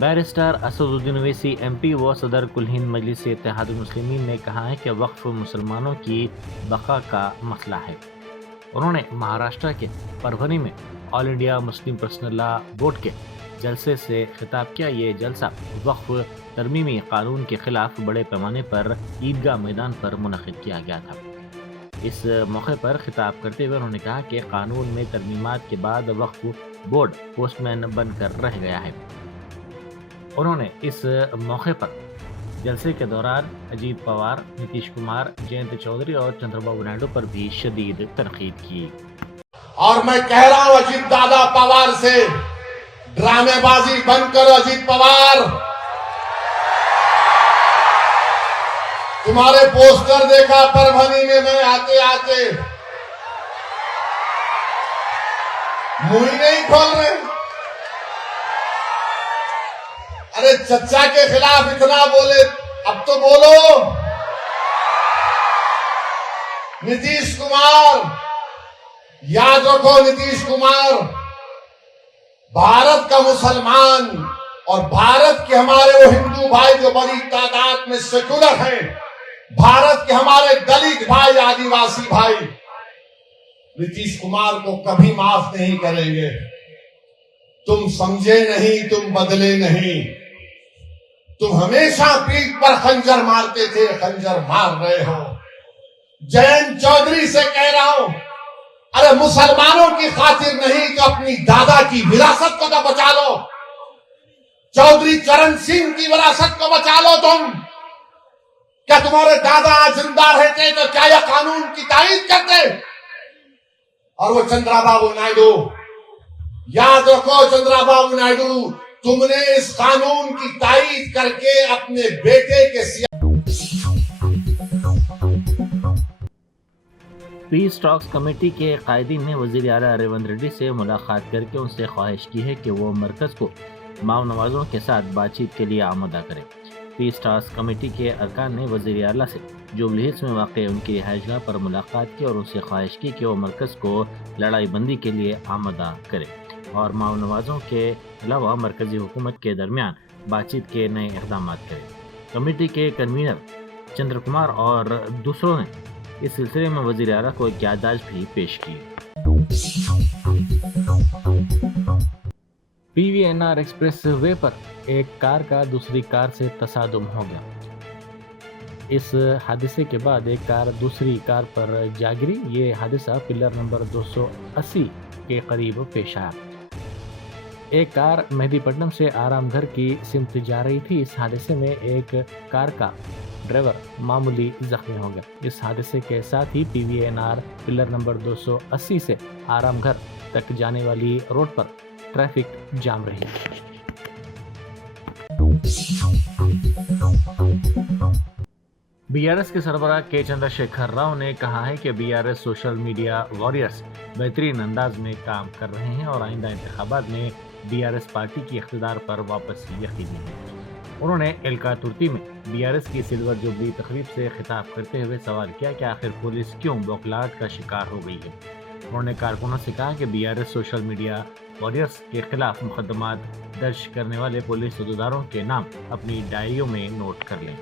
Barrister Asaduddin Owaisi M P و صدر کل ہند مجلس اتحاد المسلمین نے کہا ہے کہ وقف مسلمانوں کی بقا کا مسئلہ ہے۔ انہوں نے مہاراشٹر کے پربھنی میں آل انڈیا مسلم پرسنل لا بورڈ کے جلسے سے خطاب کیا۔ یہ جلسہ وقف ترمیمی قانون کے خلاف بڑے پیمانے پر عیدگاہ میدان پر منعقد کیا گیا تھا۔ اس موقع پر خطاب کرتے ہوئے انہوں نے کہا کہ قانون میں ترمیمات کے بعد وقف بورڈ پوسٹ مین بن کر رہ گیا ہے۔ انہوں نے اس موقع پر جلسے کے دوران اجیت پوار، نتیش کمار، جینت چودھری اور چندر بابو نائیڈو پر بھی شدید تنقید کی۔ اور میں کہہ رہا ہوں اجیت دادا پوار سے، ڈرامے بازی بند کرو اجیت پوار۔ تمہارے پوسٹر دیکھا پربھنی میں آتے آتے منہ ہی نہیں کھول رہے۔ ارے چچا کے خلاف اتنا بولے، اب تو بولو۔ نتیش کمار، یاد رکھو نتیش کمار بھارت کا مسلمان اور بھارت کے ہمارے وہ ہندو بھائی جو بڑی تعداد میں سیکولر ہیں، بھارت کے ہمارے دلت بھائی، آدیواسی بھائی نتیش کمار کو کبھی معاف نہیں کریں گے۔ تم سمجھے نہیں، تم بدلے نہیں، تم ہمیشہ پیٹھ پر خنجر مارتے تھے، خنجر مار رہے ہو۔ جینت چودھری سے کہہ رہا ہوں، ارے مسلمانوں کی خاطر نہیں تو اپنی دادا کی وراثت کو تو بچا لو۔ چودھری چرن سنگھ کی وراثت کو بچا لو تم۔ کیا تمہارے دادا زندہ رہتے تو کیا یہ قانون کی تائید کرتے؟ اور وہ چندرا بابو نائیڈو، یاد رکھو چندرا بابو نائیڈو، تم نے اس قانون کی تائید کر کے اپنے بیٹے کے پیس ٹاکس کمیٹی کے قائدین نے وزیر اعلیٰ ریونت ریڈی سے ملاقات کر کے ان سے خواہش کی ہے کہ وہ مرکز کو ماؤ نوازوں کے ساتھ بات چیت کے لیے آمادہ کریں۔ پیس ٹاکس کمیٹی کے ارکان نے وزیر اعلیٰ سے جوبلی ہلز میں واقع ان کی رہائش گاہ پر ملاقات کی اور ان سے خواہش کی کہ وہ مرکز کو لڑائی بندی کے لیے آمادہ کرے اور ماؤ نوازوں کے علاوہ مرکزی حکومت کے درمیان بات چیت کے نئے اقدامات کرے۔ کمیٹی کے کنوینر چندر کمار اور دوسروں نے اس سلسلے میں وزیر اعلیٰ کو ایک یادداشت بھی پیش کی۔ پی وی این آر ایکسپریس وے پر ایک کار کا دوسری کار سے تصادم ہو گیا۔ اس حادثے کے بعد ایک کار دوسری کار پر جا گری۔ یہ حادثہ پلر نمبر 280 کے قریب پیش آیا۔ ایک کار مہدی پٹنم سے آرام گھر کی سمت جا رہی تھی۔ اس حادثے میں ایک کار کا ڈرائیور معمولی زخمی ہو گیا۔ اس حادثے کے ساتھ ہی پی وی این آر پلر نمبر 280 سے آرام گھر تک جانے والی روڈ پر ٹریفک جام رہی۔ بی آر ایس کے سربراہ کے چندر شیکھر راؤ نے کہا ہے کہ B R S social media warriors بہترین انداز میں کام کر رہے ہیں اور آئندہ انتخابات میں بی آر ایس پارٹی کی اقتدار پر واپس یقینی ہے۔ انہوں نے ایلکا ترتی میں بی آر ایس کی سلور جوبلی تقریب سے خطاب کرتے ہوئے سوال کیا کہ آخر پولیس کیوں بوکھلاہٹ کا شکار ہو گئی ہے۔ انہوں نے کارکنوں سے کہا کہ B R S social media warriors کے خلاف مقدمات درج کرنے والے پولیس عہدیداروں کے نام اپنی ڈائریوں میں نوٹ کر لیں۔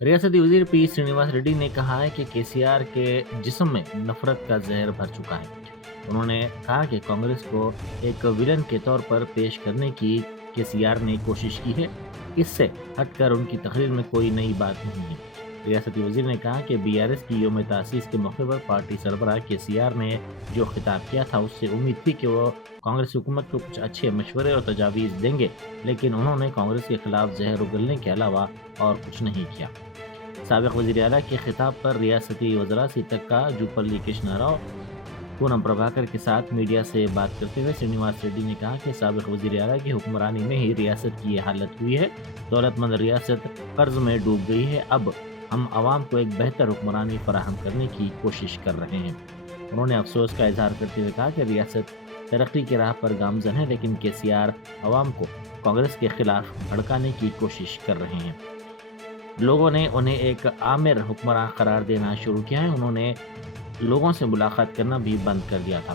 ریاستی وزیر پی سرینیواس ریڈی نے کہا ہے کہ کے سی آر کے جسم میں نفرت کا زہر بھر چکا ہے۔ انہوں نے کہا کہ کانگریس کو ایک ویلن کے طور پر پیش کرنے کی کے سی آر نے کوشش کی ہے، اس سے ہٹ کر ان کی تقریر میں کوئی نئی بات نہیں ہے۔ ریاستی وزیر نے کہا کہ بی آر ایس کی یوم تاسیس کے موقع پر پارٹی سربراہ کے سی آر نے جو خطاب کیا تھا اس سے امید تھی کہ وہ کانگریس حکومت کو کچھ اچھے مشورے اور تجاویز دیں گے، لیکن انہوں نے کانگریس کے خلاف زہر اگلنے کے علاوہ اور کچھ نہیں کیا۔ سابق وزیر اعلیٰ کے خطاب پر ریاستی وزراء سیتکا، جوپلی کرشنا راؤ، پونم پربھاکر کے ساتھ میڈیا سے بات کرتے ہوئے سرینیواس ریڈی نے کہا کہ سابق وزیر اعلیٰ کی حکمرانی میں ہی ریاست کی یہ حالت ہوئی ہے۔ دولت مند ریاست قرض میں ڈوب گئی ہے۔ اب ہم عوام کو ایک بہتر حکمرانی فراہم کرنے کی کوشش کر رہے ہیں۔ انہوں نے افسوس کا اظہار کرتے ہوئے کہا کہ ریاست ترقی کی راہ پر گامزن ہے، لیکن کے سی آر عوام کو کانگریس کے خلاف بھڑکانے کی کوشش کر رہے ہیں۔ لوگوں نے انہیں ایک آمر حکمراں قرار دینا شروع کیا ہے۔ انہوں نے لوگوں سے ملاقات کرنا بھی بند کر دیا تھا۔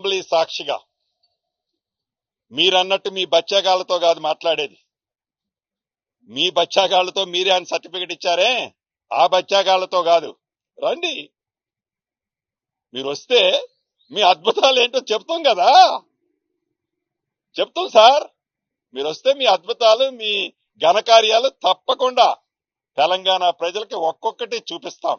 అసెంబ్లీ సాక్షిగా మీరన్నట్టు మీ బచ్చాగాళ్లతో కాదు మాట్లాడేది, మీ బచ్చాగాళ్లతో మీరే అని సర్టిఫికెట్ ఇచ్చారే ఆ బచ్చాగాళ్లతో కాదు. రండి, మీరు వస్తే మీ అద్భుతాలు ఏంటో చెప్తాం కదా, చెప్తాం సార్. మీరు వస్తే మీ అద్భుతాలు, మీ ఘనకార్యాలు తప్పకుండా తెలంగాణ ప్రజలకి ఒక్కొక్కటి చూపిస్తాం.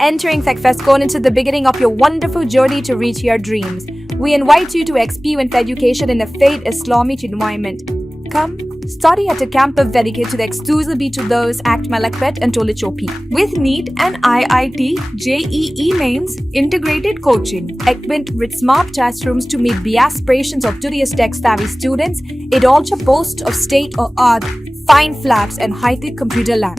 Entering Secfescon into the beginning of your wonderful journey to reach your dreams. We invite you to experience education in a faith Islamic environment. Come, study at a campus dedicated exclusively to those at Malakpet and Tolichopi. With NEET and IIT, JEE mains, integrated coaching, equipped with smart classrooms to meet the aspirations of today's tech-savvy students, it also boasts of state-of-the-art fine flats and high-tech computer lab.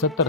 70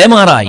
MRI,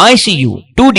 ICU, 2D